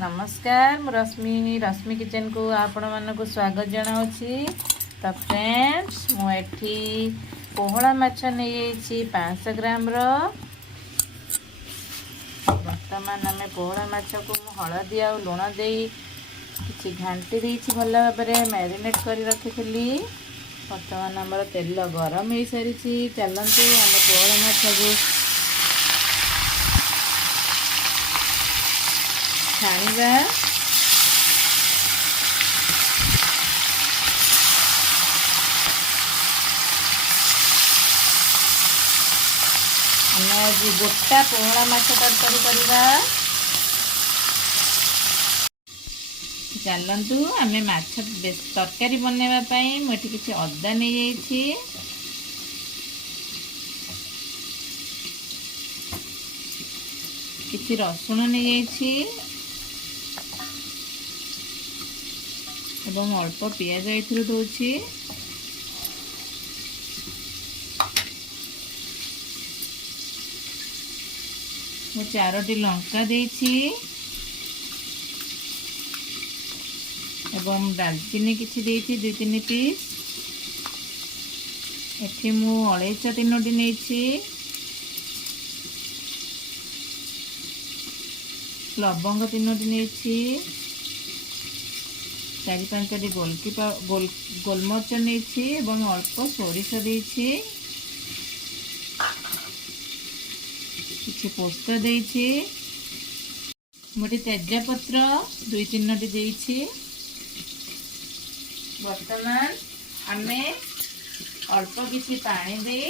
नमस्कार मु रश्मि किचन को आपण मानक स्वागत जनावछि। तो फ्रेंड्स मुझे पोहड़ा माछ नहीं 500 ग्राम बर्तमान आम पोहड़ा माछ को हलदी आ लुण दे कि घाटी देछि भल भाव मैरिनेट कर रखी। बर्तमान आमर तेल गरम हो सारी। चलतु आम पोहड़ा माछ को छाणिबा। आम आज गोटा पोहड़ा माछ तरकारी करवा। चलतु आम माछ तरकारी बनवाई मुझे किसी अदा नहीं जाइए। किसी रसुण नहीं जाइए एवं अल्प पियाज एथुरु दउछि। मु 4टी लंका देछि एवं दालचीनी किछि देछि 2-3 पीस। एठी मु अलैच 3टी नेछि। लवंग 3टी नेछि। 4-5टी गोलमरिच नेछि एवं अल्प सोरिष देछि। किछि पोस्त देछि। मोटी तेजपत्र 2-3टी देछि। वर्तमान आमे अल्प किछि पानी दे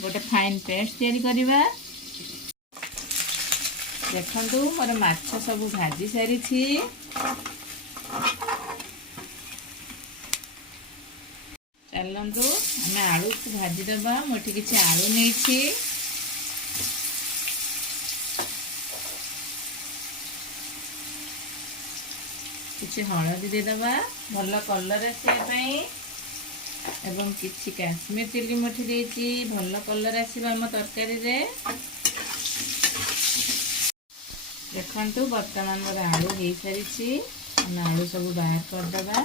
गोटे फाइन पेस्ट तैयारी करबा। देखंतु मोर माछ सब भाजी सारी। चलतु आम आलू को भाजी दबा। मुझे किसी आलू नहीं किसी हलदी देदबा भल कलर आसापी एवं किसी काश्मीर चिली मुठी देछि भल कलर आसीबा हम तरकारी रे। देखंतु वर्तमान मोर आलू हो सारी। आम आलू सब बाहर करदबा।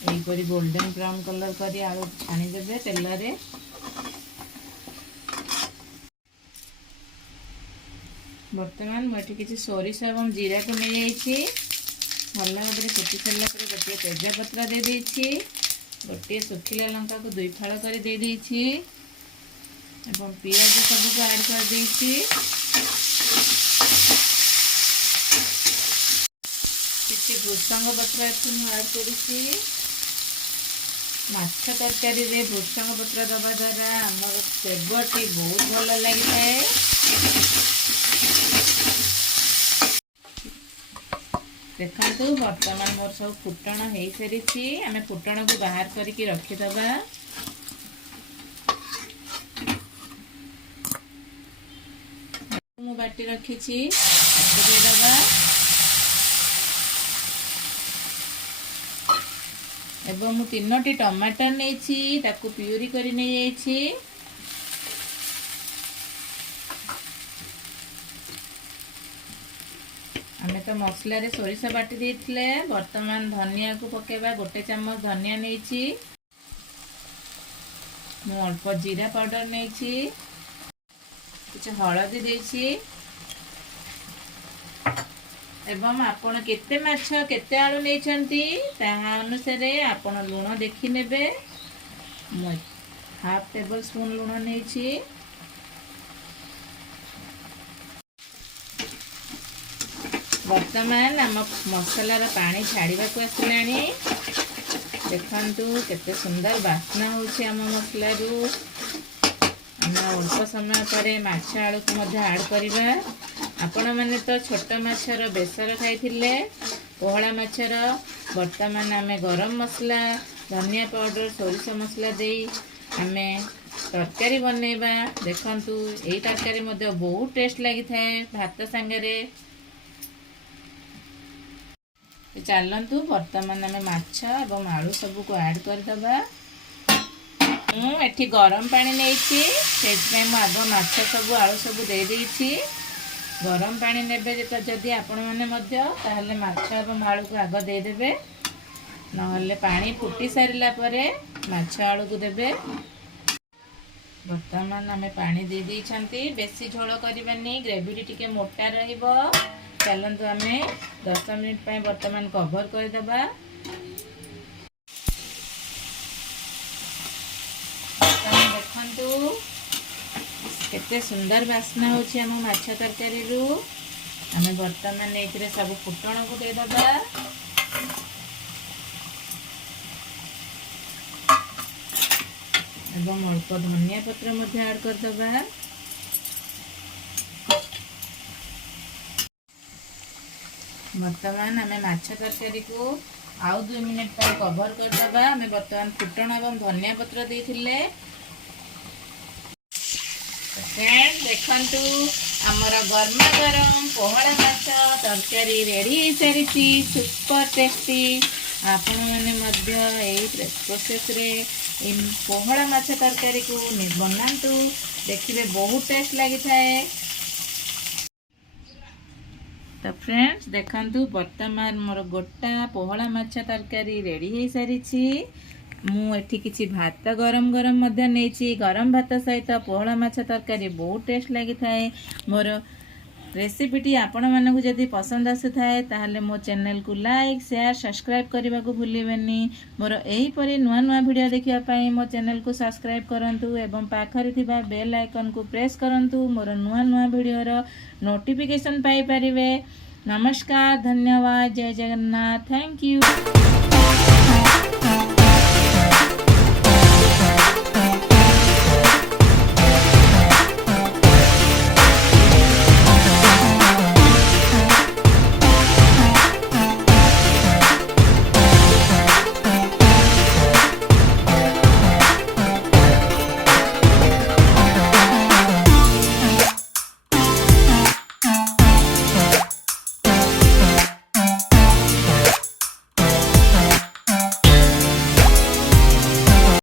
यहीपरी गोल्डन ब्राउन कलर कर आलू छाणीदे तेल रे। वर्तमान मुझे किसी सोरिष एवं जीरा को नहीं जाइए भल भाव फुटी सारा गोटे तेजपत्र दे देछि। गोटे सुखिला लंका को 2 फाड़ कर दे देछि एवं पियाज सब को ऐड कर देछि। किसी भृषंग पत्र ऐड करिछि। माछ तरकारी रे भृषंग पत्र दबा द्वारा आमर फ्लेवरटी बहुत भल लगी है। देखंतु वर्तमान मोर सब फुटण हो सारी। आम फुटण को बाहर करके रखीदबा। मु बाटी रखी देदबा एवं मु 3टी टमाटर नहीं ताकू प्यूरी करी नहीं जाइछि। आमे तो मसला रे सोरिष बाटी देथिले। वर्तमान धनिया को पकेबा। 1 चम्मच धनिया नहीं मु अल्प जीरा पाउडर नहीं कुछ हलदी देछि एवं आपण केते माछ केते आलू नहीं ताहा अनुसार आपण लुण देखि नेबे। मु 1/2 टेबल स्पून लुण नहीं। वर्तमान आम मसलार पानी छाड़ा को आसलानी। देखंतु केते सुंदर बास्ना होछि आम मसलारू। आम अल्प समय पर माछ आलू को ऐड करबा। आपण माने तो छोट माछर बेसर खाइथिले पोहड़ा माछर। वर्तमान आम गरम मसला धनिया पाउडर सोरिष मसला दे आम तरकारी बनैबा। देखंतु एई तरकारी मध्ये बहुत टेस्ट लगी थाए भात संगे। चलतु वर्तमान आम माछ एवं आलू सब को ऐड करदबा। मुझे गरम पानी नहीं आग माछ सब आलू सब दे देछि। गरम पानी नेबे जदि आपण मैंने ताहले माछ एवं आलू को आग देदेवे नहले पानी फुटी सारिला परे माछ आलू को देबे। बर्तमान आम पानी दे देइछंती बेसी झोल करबानी ग्रेवी टिके मोटा रहिबो। चलंतु आम 10 मिनिट पय बर्तमान कवर कर देबा। देखंतु केते सुंदर बास्ना होछि हम माछ तरकारी रु। आम बर्तमान एथिरे सब फुटण को दे देबा। एवं अल्प धनिया पत्र मध्य ऐड कर देबा। बर्तमान आम माछ तरकारी को आउ 2 मिनिट पर कवर कर देबा। आम बर्तमान फुटण एवं धनिया पत्र देथिले। फ्रेंड्स देखंतु हमर गरमा गरम पोहड़ा माछ तरकारी रेडी हो सारी सुपर टेस्टी। आपण मैंने मध्य एई प्रोसेस रे पोहड़ा माछ तरकारी को बनातु देखिए बहुत टेस्ट लगी थाए। तो फ्रेंड्स देखंतु वर्तमान मोर गोटा पोहड़ा माछ तरकारी रेडी हो सारी। मु एठी किछि भात गरम गरम मध्य नेछि। गरम भात सहित पोहड़ा माछ तरकारी बहुत टेस्ट लगी थाए। मोर रेसिपीटी आपण मानकु जदि पसंद आसे थाए ताहले मो चैनल को लाइक शेयर सब्सक्राइब करने को भूलिबेनी। मोर एही परि नुआ नुआ वीडियो देखिया पई मो चैनल को सब्सक्राइब करंतु एवं पाखरे थिबा बेल आइकन को प्रेस करंतु मोर नुआ नुआ वीडियो रो नोटिफिकेशन पाई परिबे। नमस्कार, धन्यवाद, जय जगन्नाथ, थैंक यू।